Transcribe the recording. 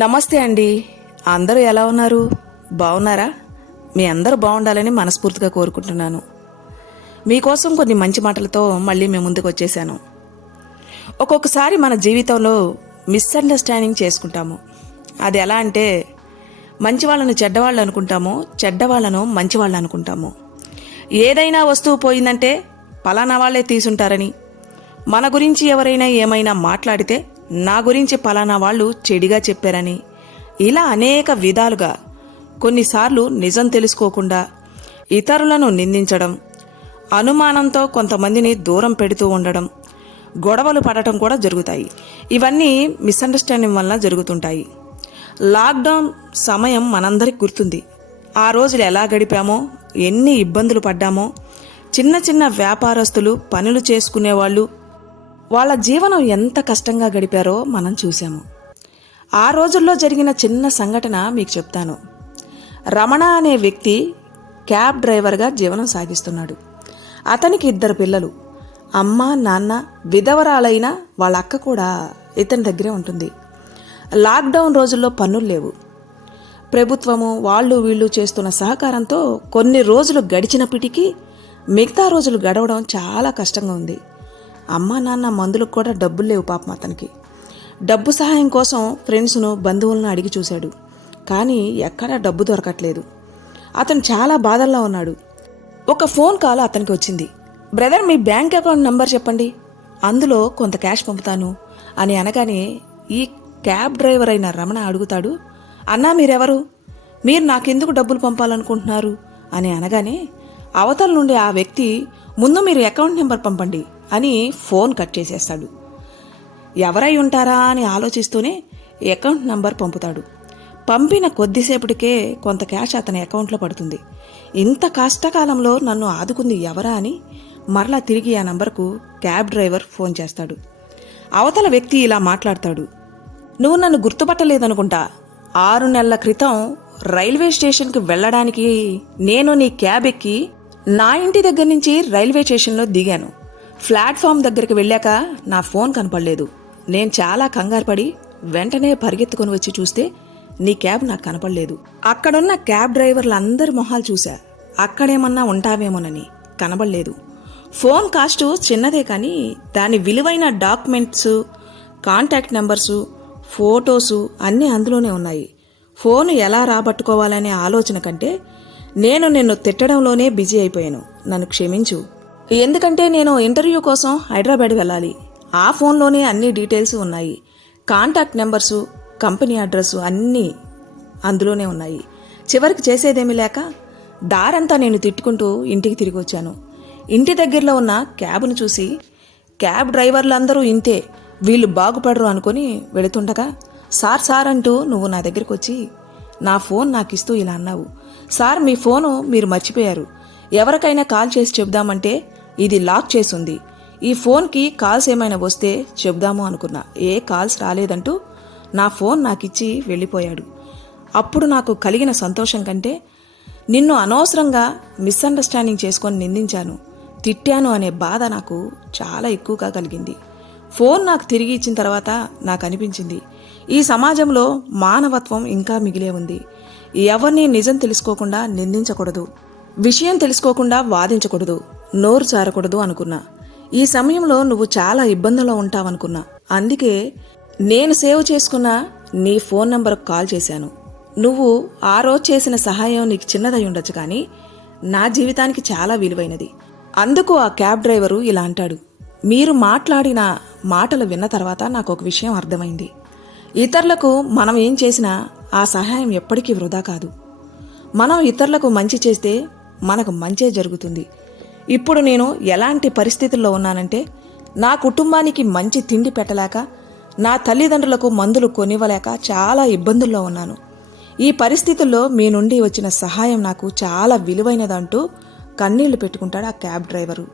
నమస్తే అండి. అందరూ ఎలా ఉన్నారు? బాగున్నారా? మీ అందరూ బాగుండాలని మనస్ఫూర్తిగా కోరుకుంటున్నాను. మీకోసం కొన్ని మంచి మాటలతో మళ్ళీ మేము ముందుకు వచ్చేసాను. ఒక్కొక్కసారి మన జీవితంలో మిస్అండర్స్టాండింగ్ చేసుకుంటాము. అది ఎలా అంటే మంచి వాళ్ళను చెడ్డవాళ్ళు అనుకుంటాము, చెడ్డవాళ్ళను మంచివాళ్ళు అనుకుంటాము. ఏదైనా వస్తువు పోయిందంటే పలానా వాళ్లే తీసుంటారని, మన గురించి ఎవరైనా ఏమైనా మాట్లాడితే నా గురించి పలానా వాళ్ళు చెడిగా చెప్పారని, ఇలా అనేక విధాలుగా కొన్నిసార్లు నిజం తెలుసుకోకుండా ఇతరులను నిందించడం, అనుమానంతో కొంతమందిని దూరం పెడుతూ ఉండడం, గొడవలు పడటం కూడా జరుగుతాయి. ఇవన్నీ మిస్అండర్స్టాండింగ్ వల్ల జరుగుతుంటాయి. లాక్డౌన్ సమయం మనందరికి గుర్తుంది. ఆ రోజులు ఎలా గడిపామో, ఎన్ని ఇబ్బందులు పడ్డామో, చిన్న చిన్న వ్యాపారస్తులు, పనులు చేసుకునేవాళ్ళు వాళ్ళ జీవనం ఎంత కష్టంగా గడిపారో మనం చూశాము. ఆ రోజుల్లో జరిగిన చిన్న సంఘటన మీకు చెప్తాను. రమణ అనే వ్యక్తి క్యాబ్ డ్రైవర్గా జీవనం సాగిస్తున్నాడు. అతనికి 2 పిల్లలు. అమ్మ, నాన్న, విధవరాలైన వాళ్ళ అక్క కూడా ఇతని దగ్గరే ఉంటుంది. లాక్డౌన్ రోజుల్లో పన్నులు లేవు. ప్రభుత్వము వాళ్ళు వీళ్ళు చేస్తున్న సహకారంతో కొన్ని రోజులు గడిచినప్పటికీ మిగతా రోజులు గడవడం చాలా కష్టంగా ఉంది. అమ్మా నాన్న మందులకు కూడా డబ్బులు లేవు పాపం అతనికి. డబ్బు సహాయం కోసం ఫ్రెండ్స్ను, బంధువులను అడిగి చూశాడు. కానీ ఎక్కడా డబ్బు దొరకట్లేదు. అతను చాలా బాధల్లో ఉన్నాడు. ఒక ఫోన్ కాల్ అతనికి వచ్చింది. బ్రదర్, మీ బ్యాంక్ అకౌంట్ నంబర్ చెప్పండి, అందులో కొంత క్యాష్ పంపుతాను అని అనగానే ఈ క్యాబ్ డ్రైవర్ అయిన రమణ అడుగుతాడు, అన్నా మీరెవరు? మీరు నాకెందుకు డబ్బులు పంపాలనుకుంటున్నారు అని అనగానే అవతల నుండి ఆ వ్యక్తి, ముందు మీరు అకౌంట్ నెంబర్ పంపండి అని ఫోన్ కట్ చేసేస్తాడు. ఎవరై ఉంటారా అని ఆలోచిస్తూనే అకౌంట్ నంబర్ పంపుతాడు. పంపిన కొద్దిసేపటికే కొంత క్యాష్ అతని అకౌంట్లో పడుతుంది. ఇంత కష్టకాలంలో నన్ను ఆదుకుంది ఎవరా అని మరలా తిరిగి ఆ నంబర్కు క్యాబ్ డ్రైవర్ ఫోన్ చేస్తాడు. అవతల వ్యక్తి ఇలా మాట్లాడతాడు, నువ్వు నన్ను గుర్తుపట్టలేదనుకుంటా. 6 నెలల క్రితం రైల్వే స్టేషన్కి వెళ్ళడానికి నేను నీ క్యాబ్ ఎక్కి నా ఇంటి దగ్గర నుంచి రైల్వే స్టేషన్లో దిగాను. ప్లాట్ఫామ్ దగ్గరికి వెళ్ళాక నా ఫోన్ కనపడలేదు. నేను చాలా కంగారు పడి వెంటనే పరిగెత్తుకొని వచ్చి చూస్తే నీ క్యాబ్ నాకు కనపడలేదు. అక్కడున్న క్యాబ్ డ్రైవర్లందరి మొహాలు చూశా, అక్కడేమన్నా ఉంటావేమోనని. కనబడలేదు. ఫోన్ కాస్ట్ చిన్నదే కానీ దాని విలువైన డాక్యుమెంట్స్, కాంటాక్ట్ నెంబర్సు, ఫోటోసు అన్నీ అందులోనే ఉన్నాయి. ఫోను ఎలా రాబట్టుకోవాలనే ఆలోచన కంటే నేను నిన్ను తిట్టడంలోనే బిజీ అయిపోయాను. నన్ను క్షమించు. ఎందుకంటే నేను ఇంటర్వ్యూ కోసం హైదరాబాద్ వెళ్ళాలి. ఆ ఫోన్లోనే అన్ని డీటెయిల్స్ ఉన్నాయి. కాంటాక్ట్ నెంబర్సు, కంపెనీ అడ్రస్సు అన్నీ అందులోనే ఉన్నాయి. చివరికి చేసేదేమీ లేక దారంతా నేను తిట్టుకుంటూ ఇంటికి తిరిగి వచ్చాను. ఇంటి దగ్గరలో ఉన్న క్యాబ్ను చూసి క్యాబ్ డ్రైవర్లందరూ ఇంతే, వీళ్ళు బాగుపడరు అనుకుని వెళుతుండగా సార్ అంటూ నువ్వు నా దగ్గరికి వచ్చి నా ఫోన్ నాకు ఇస్తూ ఇలా అన్నావు, సార్ మీ ఫోను మీరు మర్చిపోయారు, ఎవరికైనా కాల్ చేసి చెప్దామంటే ఇది లాక్ చేసుంది, ఈ ఫోన్కి కాల్స్ ఏమైనా వస్తే చెప్దాము అనుకున్నా, ఏ కాల్స్ రాలేదంటూ నా ఫోన్ నాకిచ్చి వెళ్ళిపోయాడు. అప్పుడు నాకు కలిగిన సంతోషం కంటే నిన్ను అనవసరంగా మిస్అండర్స్టాండింగ్ చేసుకొని నిందించాను, తిట్టాను అనే బాధ నాకు చాలా ఎక్కువగా కలిగింది. ఫోన్ నాకు తిరిగి ఇచ్చిన తర్వాత నాకు అనిపించింది, ఈ సమాజంలో మానవత్వం ఇంకా మిగిలే ఉంది. ఎవరిని నిజం తెలుసుకోకుండా నిందించకూడదు, విషయం తెలుసుకోకుండా వాదించకూడదు, నోరు జారకూడదు అనుకున్నా. ఈ సమయంలో నువ్వు చాలా ఇబ్బందుల్లో ఉంటావనుకున్నా. అందుకే నేను సేవ్ చేసుకున్న నీ ఫోన్ నంబర్కు కాల్ చేశాను. నువ్వు ఆ రోజు చేసిన సహాయం నీకు చిన్నదై ఉండొచ్చు కానీ నా జీవితానికి చాలా విలువైనది. అందుకు ఆ క్యాబ్ డ్రైవరు ఇలా అంటాడు, మీరు మాట్లాడిన మాటలు విన్న తర్వాత నాకు ఒక విషయం అర్థమైంది. ఇతరులకు మనం ఏం చేసినా ఆ సహాయం ఎప్పటికీ వృధా కాదు. మనం ఇతరులకు మంచి చేస్తే మనకు మంచే జరుగుతుంది. ఇప్పుడు నేను ఎలాంటి పరిస్థితుల్లో ఉన్నానంటే నా కుటుంబానికి మంచి తిండి పెట్టలేక, నా తల్లిదండ్రులకు మందులు కొనివ్వలేక చాలా ఇబ్బందుల్లో ఉన్నాను. ఈ పరిస్థితుల్లో మీ నుండి వచ్చిన సహాయం నాకు చాలా విలువైనదంటూ కన్నీళ్లు పెట్టుకుంటాడు ఆ క్యాబ్ డ్రైవరు.